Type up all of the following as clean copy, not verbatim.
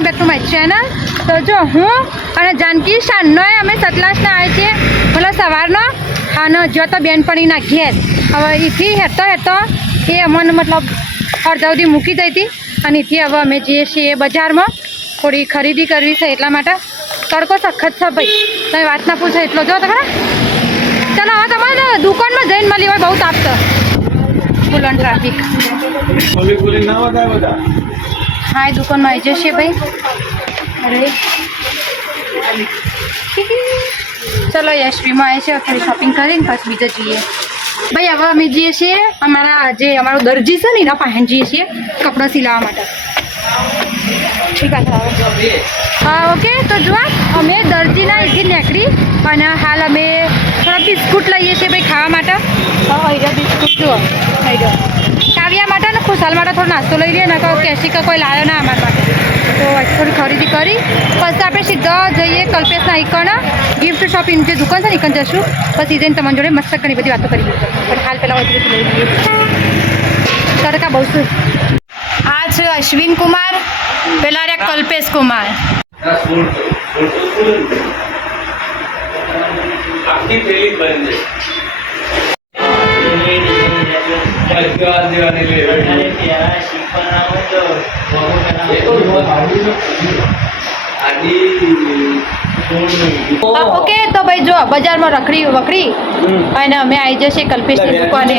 Welcome back to my channel. તો જો હું અને જાનકી શાનનો અમે સતલાસના આવે છીએ મતલબ સવારનો અને જો તો બેનપણીના ઘેર હવે એથી હેતો એ અમને મતલબ અડધા સુધી મૂકી દઈ હતી અને એથી હવે અમે જઈએ છીએ બજારમાં થોડી ખરીદી કરવી છે એટલા માટે. તડકો સખત છે ભાઈ, તમે વાત ના પૂછો એટલો જો તો ખરા. ચાલો હવે તમારે દુકાનમાં જઈને મળી હોય બહુ તાપ છે, ફૂલ ઓન ટ્રાફિક. હા એ દુકાનમાં આવી જશે ભાઈ. અરે ચલો યશવીમાં આવે છે, થોડી શોપિંગ કરીને પછી બીજા જઈએ ભાઈ. હવે અમે જઈએ છીએ અમારા જે અમારો દરજી છે ને એના પાસે જઈએ છીએ કપડાં સિલાવવા માટે. ઠીક છે હા ઓકે. તો જો અમે દરજીના અહીંથી નીકળી અને હાલ અમે થોડા બિસ્કુટ લઈએ છીએ ભાઈ ખાવા માટે. અહીંયા બિસ્કુટ જુઓ, કાવ્યા માટે ને ખુશાલ માટે થોડો નાસ્તો લઈ લઈએ ને કેસી કોઈ લાવ્યો ના અમારા માટે. તો થોડી ખરીદી કરી પછી આપણે સીધા જઈએ કલ્પેશના ઇકન ગિફ્ટ શોપિંગ જે દુકાન છે ને ઇકન જશું. પછી જઈને તમારી જોડે મસ્ત ઘણી બધી વાતો કરી પણ હાલ પહેલાં બધું લઈ લઈએ. તડકા બહુ શું. આ છે અશ્વિન કુમાર, પેલા રે કલ્પેશ કુમાર. ઓકે તો ભાઈ જો બજારમાં રખડી વખડી અને અમે આવી જશે કલ્પેશની દુકાને.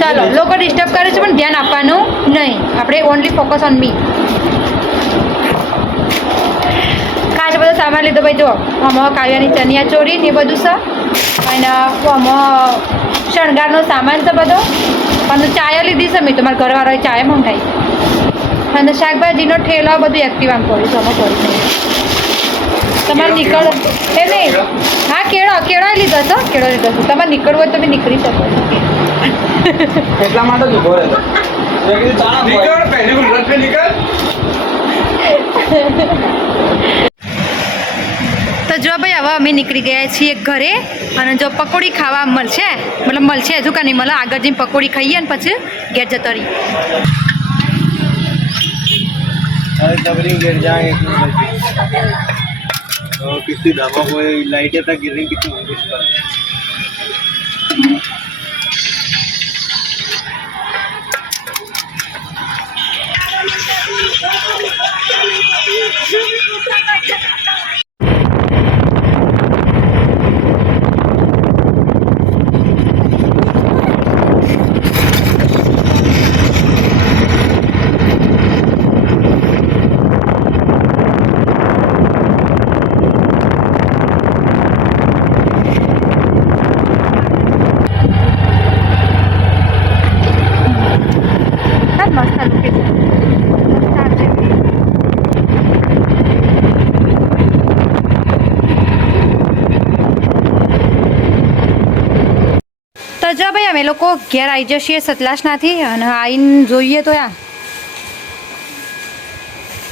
ચાલો લોકો ડિસ્ટર્બ કરે છે પણ ધ્યાન આપવાનું નહીં, આપણે ઓનલી ફોકસ ઓન મી. ખાસ બધો સામાન લીધો ભાઈ. જો આમાં કાવ્યાની ચણિયા ચોરી ને એ બધું છે અને આમાં શણગારનો સામાન છે બધો. અને ચાય લીધી છે મેં, તમારા ઘરવાળાએ ચાય મંગાવી અને શાકભાજીનો ઠેલો બધું એક્ટિવ આમ કરીશું આમાં કરીશું. તમારે નીકળ એ નહીં. હા કેળો લીધો છો, કેળો લીધો છો. તમારે નીકળવું હોય તો તમે નીકળી શકો એટલા માટે જ ઉભો રહેતો. તો જો ભાઈ હવે અમે નીકળી ગયા છીએ ઘરે અને જો પકોડી ખાવા મળશે હજુ કાં નહીં મળે. આગળ જઈને પકોડી ખાઈએ ને પછી ઘેર જતો રહીએ. किसी दवा को लाइट तक गिरने कितनी मुश्किल. તો જો ભાઈ અમે લોકો ઘેર આવી જઈએ સતલાસનાથી અને આવીને જોઈએ તો આ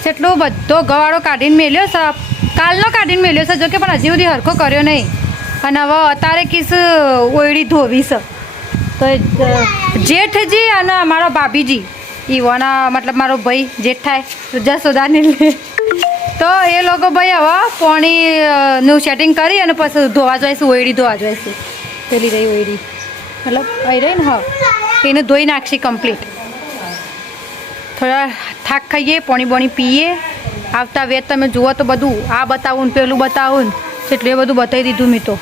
જેટલો બધો ગવાળો કાઢીને મેલ્યો છે, કાલનો કાઢીને મેલ્યો છે. જોકે પણ હજી સુધી હરખો કર્યો નહીં અને હવે અત્યારે કિસ ઓયડી ધોવી છે. તો જેઠજી અને મારો ભાભીજી ઈવાના મતલબ મારો ભાઈ જેઠ થાય જસોદાની તો એ લોકો ભાઈ હવે પાણીનું સેટિંગ કરી અને પછી ધોવા જોઈશું, ઓયડી ધોવા જોઈશું. પેલી રહી ઓયડી મતલબ આવી રહી ને, હા એને ધોઈ નાખશી કમ્પ્લીટ. થોડા થાક ખાઈએ, પાણી પીએ. આવતા વેત તમે જુઓ તો બધું આ બતાવું ને પેલું બતાવું ને એટલે એ બધું બતાવી દીધું મેં તો.